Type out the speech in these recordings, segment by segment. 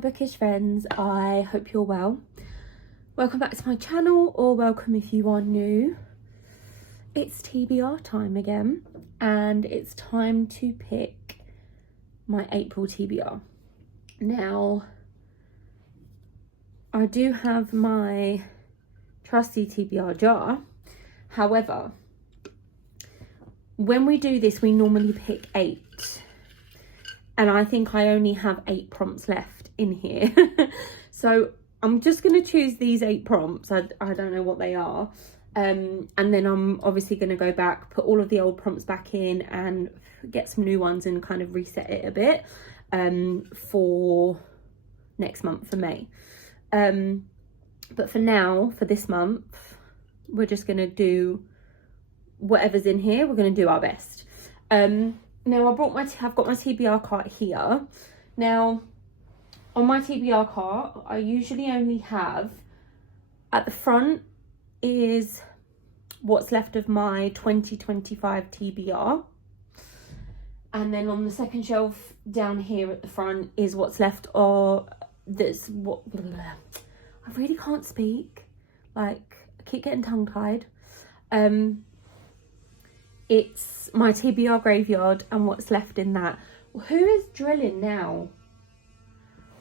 bookish friends, I hope you're well. Welcome back to my channel, or welcome if you are new. It's TBR time again, and it's time to pick my April TBR. Now, I do have my trusty TBR jar. However, when we do this, we normally pick 8. And I think I only have 8 prompts left in here. So I'm just going to choose these 8 prompts. I don't know what they are. And then I'm obviously going to go back, put all of the old prompts back in and get some new ones and kind of reset it a bit for next month, for May. But for now, for this month, we're just going to do whatever's in here. We're going to do our best. Now I've got my TBR cart here. Now on my TBR cart, I usually only have, at the front is what's left of my 2025 TBR. And then on the second shelf down here at the front is what's left of this, I really can't speak. Like, I keep getting tongue-tied. It's my TBR graveyard and what's left in that. Who is drilling now?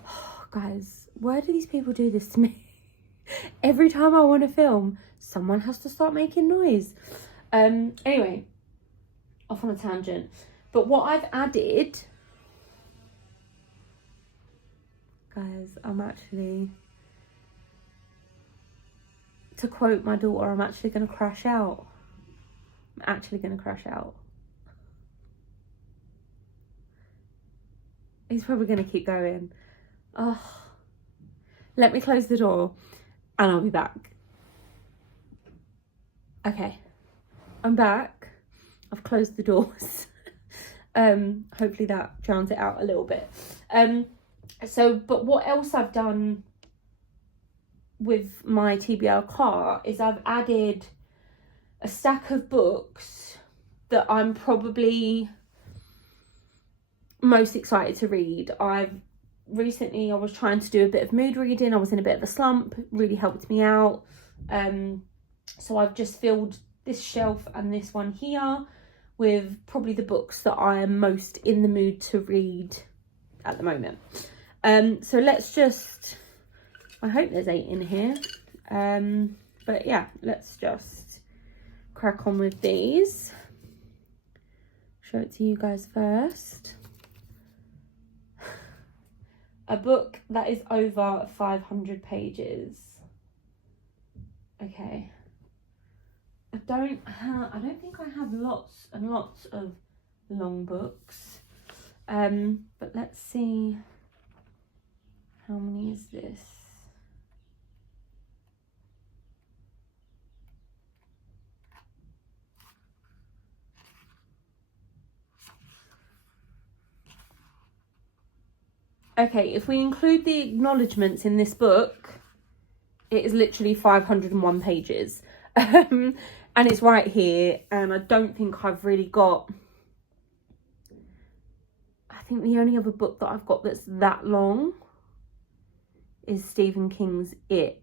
Oh, guys, why do these people do this to me? Every time I want to film, someone has to start making noise. Anyway, off on a tangent. But what I've added, guys, I'm actually, to quote my daughter, I'm actually going to crash out. I'm actually going to crash out. He's probably going to keep going. Oh, let me close the door and I'll be back. Okay, I'm back. I've closed the doors. Hopefully that drowns it out a little bit. But what else I've done with my TBR cart is I've added a stack of books that I'm probably most excited to read. I was trying to do a bit of mood reading. I was in a bit of a slump. It really helped me out. So I've just filled this shelf and this one here with probably the books that I am most in the mood to read at the moment. So let's just, I hope there's 8 in here. But yeah, let's just crack on with these. Show it to you guys first. A book that is over 500 pages. Okay. I don't think I have lots and lots of long books. But let's see, how many is this? Okay, if we include the acknowledgements in this book, it is literally 501 pages. And it's right here. And I don't think I've really got... I think the only other book that I've got that's that long is Stephen King's It,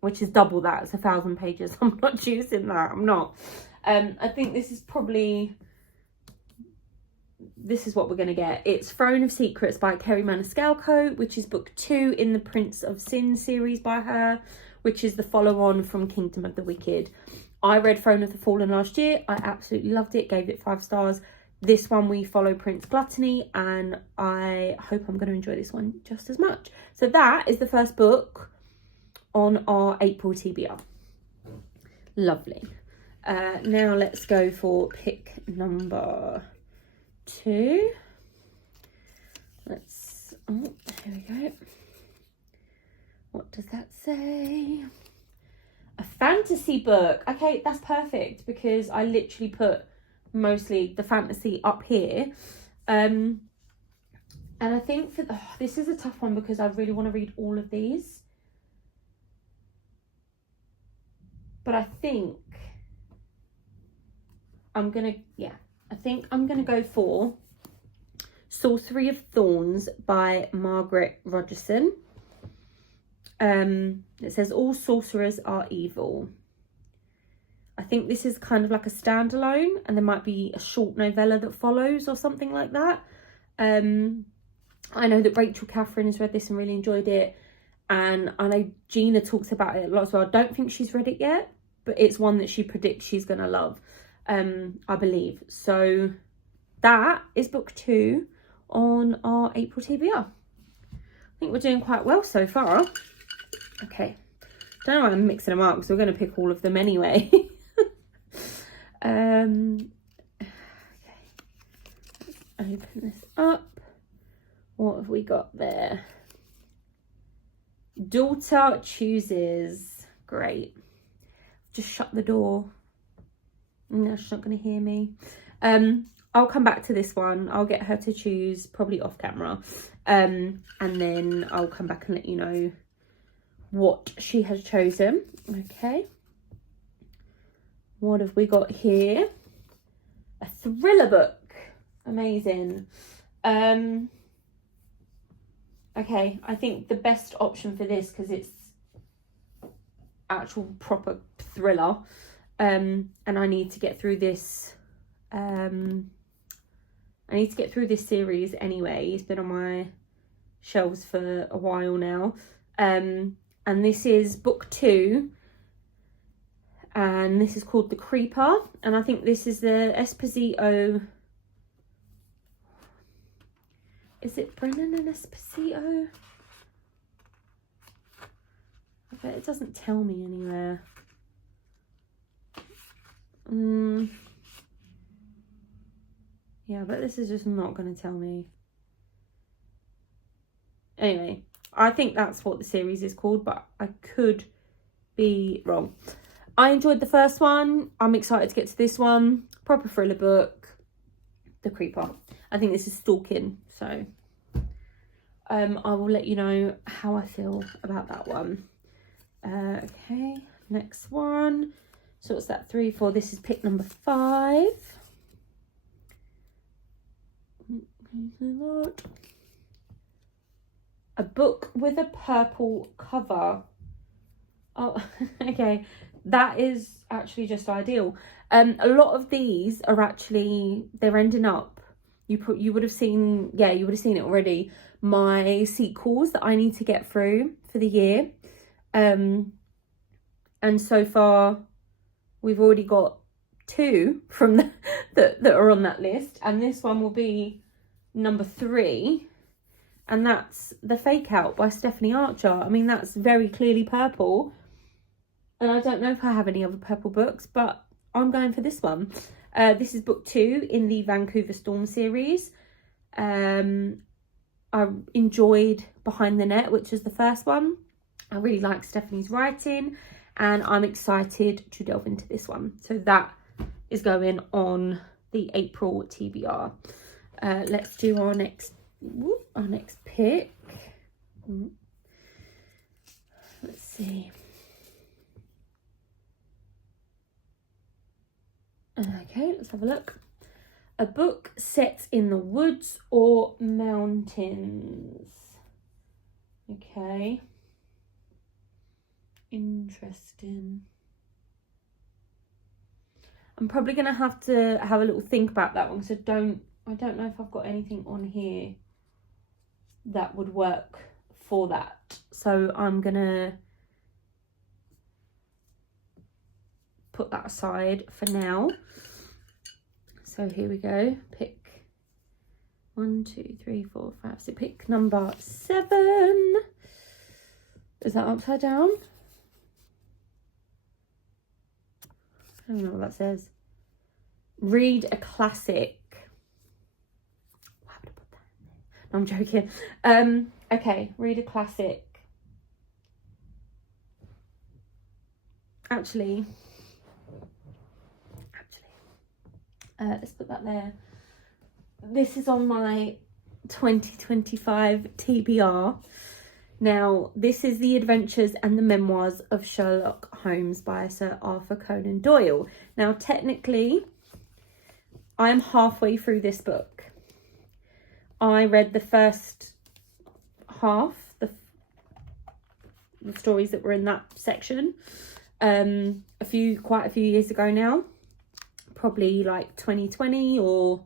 which is double that. It's 1,000 pages. I'm not choosing that. I'm not. I think this is probably... This is what we're going to get. It's Throne of Secrets by Kerry Maniscalco, which is book 2 in the Prince of Sin series by her, which is the follow-on from Kingdom of the Wicked. I read Throne of the Fallen last year. I absolutely loved it, gave it 5 stars. This one we follow Prince Gluttony, and I hope I'm going to enjoy this one just as much. So that is the first book on our April TBR. Lovely. Now let's go for pick number 2. Let's, oh, here we go. What does that say? A fantasy book. Okay, that's perfect because I literally put mostly the fantasy up here. And I think for this is a tough one because I really want to read all of these. But I think I think I'm gonna go for Sorcery of Thorns by Margaret Rogerson. It says all sorcerers are evil. I think this is kind of like a standalone, and there might be a short novella that follows or something like that. I know that Rachel Catherine has read this and really enjoyed it, and I know Gina talks about it a lot as well. I don't think she's read it yet, but it's one that she predicts she's going to love, I believe. So that is book 2 on our April TBR. I think we're doing quite well so far. Okay, don't know why I'm mixing them up because we're going to pick all of them anyway. Okay, let's open this up. What have we got there? Daughter chooses. Great. Just shut the door. No, she's not going to hear me. I'll come back to this one. I'll get her to choose, probably off camera. And then I'll come back and let you know what she has chosen. Okay. What have we got here? A thriller book. Amazing. Okay, I think the best option for this, because it's actual proper thriller, and I need to get through this. I need to get through this series anyway. It's been on my shelves for a while now. And this is book 2. And this is called The Creeper. And I think this is the Esposito. Is it Brennan and Esposito? I bet it doesn't tell me anywhere. Yeah, but this is just not going to tell me. Anyway, I think that's what the series is called, but I could be wrong. I enjoyed the first one. I'm excited to get to this one. Proper thriller book. The Creeper. I think this is stalking, so I will let you know how I feel about that one. Okay, next one. So what's that? 3, 4. This is pick number 5. A book with a purple cover. Oh, okay. That is actually just ideal. A lot of these are actually, they're ending up. You would have seen, yeah, you would have seen it already. My sequels that I need to get through for the year. And so far, we've already got 2 from that are on that list. And this one will be number 3. And that's The Fake Out by Stephanie Archer. I mean, that's very clearly purple. And I don't know if I have any other purple books, but I'm going for this one. This is book 2 in the Vancouver Storm series. I enjoyed Behind the Net, which is the first one. I really like Stephanie's writing, and I'm excited to delve into this one. So that is going on the April TBR. Let's do our next pick. Let's see. Okay, let's have a look. A book set in the woods or mountains. Okay. Interesting. I'm probably going to have a little think about that one, because I don't know if I've got anything on here that would work for that. So I'm going to put that aside for now. So here we go. Pick 1, 2, 3, 4, 5. So pick number 7. Is that upside down? I don't know what that says. Read a classic. Why would I put that in there? No, I'm joking. Okay, read a classic. Actually, let's put that there. This is on my 2025 TBR. Now, this is The Adventures and the Memoirs of Sherlock Holmes by Sir Arthur Conan Doyle. Now, technically, I am halfway through this book. I read the first half, the stories that were in that section, quite a few years ago now, probably like 2020 or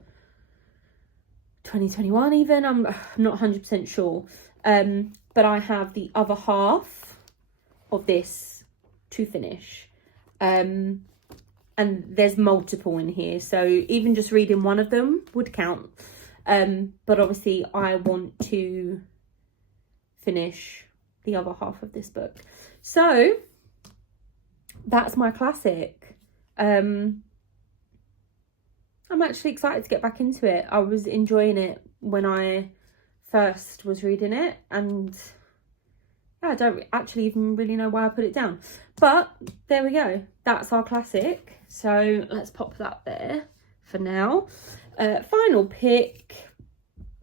2021 even, I'm not 100% sure. But I have the other half of this to finish. And there's multiple in here, so even just reading one of them would count. But obviously I want to finish the other half of this book. So that's my classic. I'm actually excited to get back into it. I was enjoying it when I first was reading it, and yeah, I don't actually even really know why I put it down. But there we go. That's our classic. So let's pop that there for now. Final pick.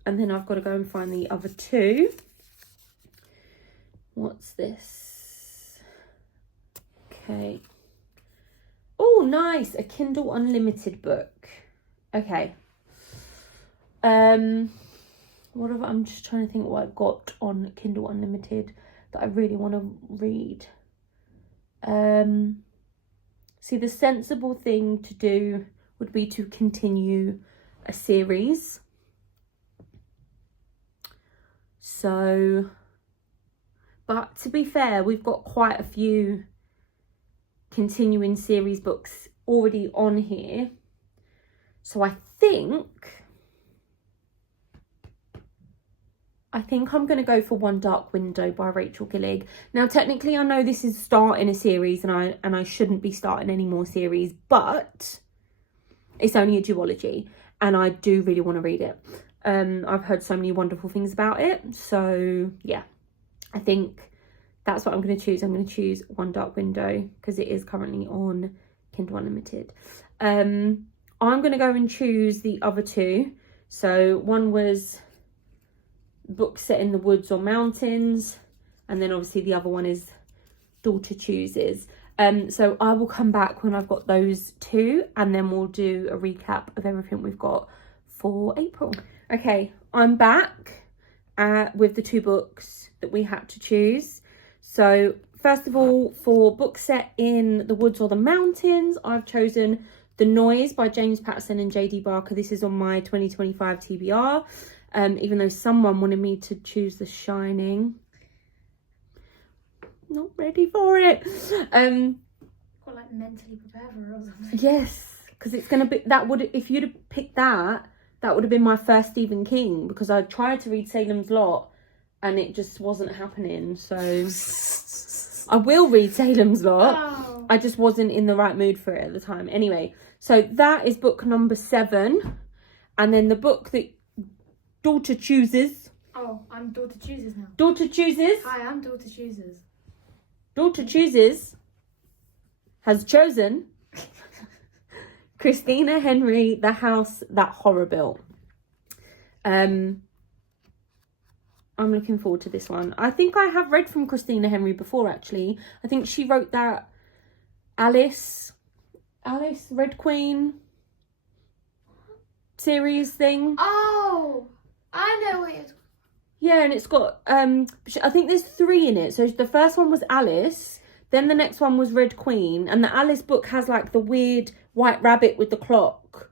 And then I've got to go and find the other two. What's this? Okay. Oh, nice. A Kindle Unlimited book. Okay. What have I'm just trying to think what I've got on Kindle Unlimited that I really want to read. See, the sensible thing to do would be to continue a series. So, but to be fair, we've got quite a few continuing series books already on here. So I think I'm going to go for One Dark Window by Rachel Gillig. Now, technically, I know this is starting a series and I shouldn't be starting any more series, but it's only a duology and I do really want to read it. I've heard so many wonderful things about it. So, yeah, I think that's what I'm going to choose. I'm going to choose One Dark Window because it is currently on Kindle Unlimited. I'm going to go and choose the other two. So, one was books set in the woods or mountains, and then obviously the other one is Daughter Chooses. So I will come back when I've got those two, and then we'll do a recap of everything we've got for April. Okay, I'm back with the two books that we had to choose. So first of all, for books set in the woods or the mountains, I've chosen The Noise by James Patterson and J.D. Barker. This is on my 2025 TBR. Even though someone wanted me to choose The Shining. Not ready for it. Or like mentally prepare for it or something. Yes, because it's going to be, if you'd have picked that would have been my first Stephen King, because I tried to read Salem's Lot and it just wasn't happening. So I will read Salem's Lot. Oh. I just wasn't in the right mood for it at the time. Anyway, so that is book number 7. And then the book that Daughter Chooses. Oh, I'm Daughter Chooses now. Daughter Chooses. Hi, I'm Daughter Chooses. Daughter Chooses has chosen Christina Henry, The House That Horror Built. I'm looking forward to this one. I think I have read from Christina Henry before, actually. I think she wrote that Alice Red Queen series thing. Oh, I know what you're talking about. Yeah, and it's got, I think there's 3 in it. So the first one was Alice, then the next one was Red Queen, and the Alice book has like the weird white rabbit with the clock.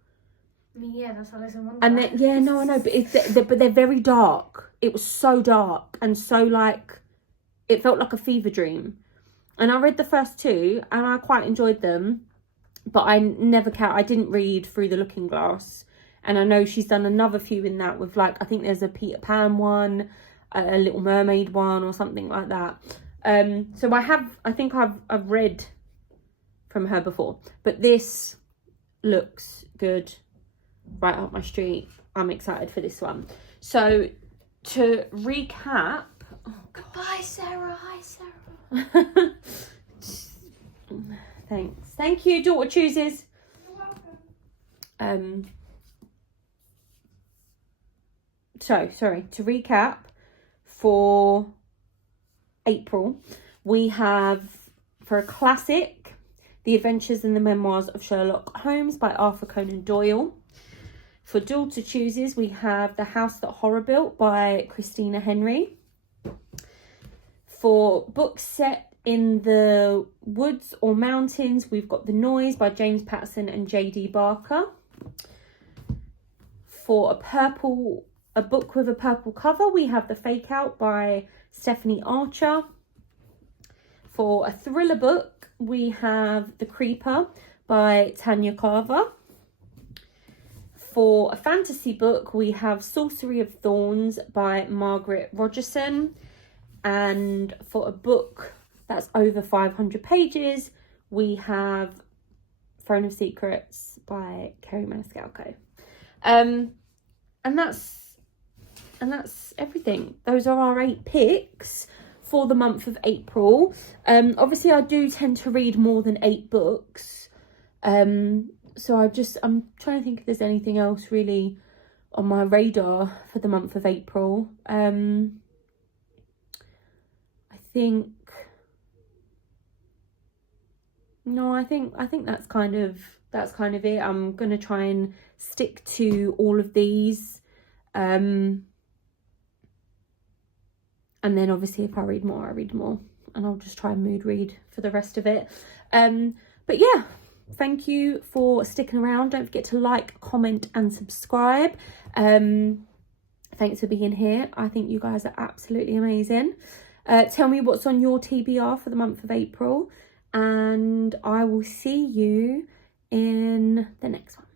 I mean, yeah, that's Alice in Wonderland. And then, yeah, no, I know, but they're very dark. It was so dark and so like, it felt like a fever dream. And I read the first 2 and I quite enjoyed them, but I didn't read Through the Looking Glass. And I know she's done another few in that with like, I think there's a Peter Pan one, a Little Mermaid one or something like that. So I think I've read from her before, but this looks good, right up my street. I'm excited for this one. So to recap, Goodbye, Sarah. Hi, Sarah. Thanks. Thank you, Daughter Chooses. You're welcome. So, sorry, to recap, for April, we have, for a classic, The Adventures and the Memoirs of Sherlock Holmes by Arthur Conan Doyle. For Daughter Chooses, we have The House That Horror Built by Christina Henry. For books set in the woods or mountains, we've got The Noise by James Patterson and J.D. Barker. For a book with a purple cover, we have The Fake Out by Stephanie Archer. For a thriller book, we have The Creeper by Tanya Carver. For a fantasy book, we have Sorcery of Thorns by Margaret Rogerson. And for a book that's over 500 pages, we have Throne of Secrets by Kerry Maniscalco. And that's everything. Those are our 8 picks for the month of April. Obviously I do tend to read more than 8 books. So I'm trying to think if there's anything else really on my radar for the month of April. I think that's kind of it. I'm gonna try and stick to all of these. And then obviously if I read more, I read more. And I'll just try and mood read for the rest of it. But yeah, thank you for sticking around. Don't forget to like, comment and subscribe. Thanks for being here. I think you guys are absolutely amazing. Tell me what's on your TBR for the month of April. And I will see you in the next one.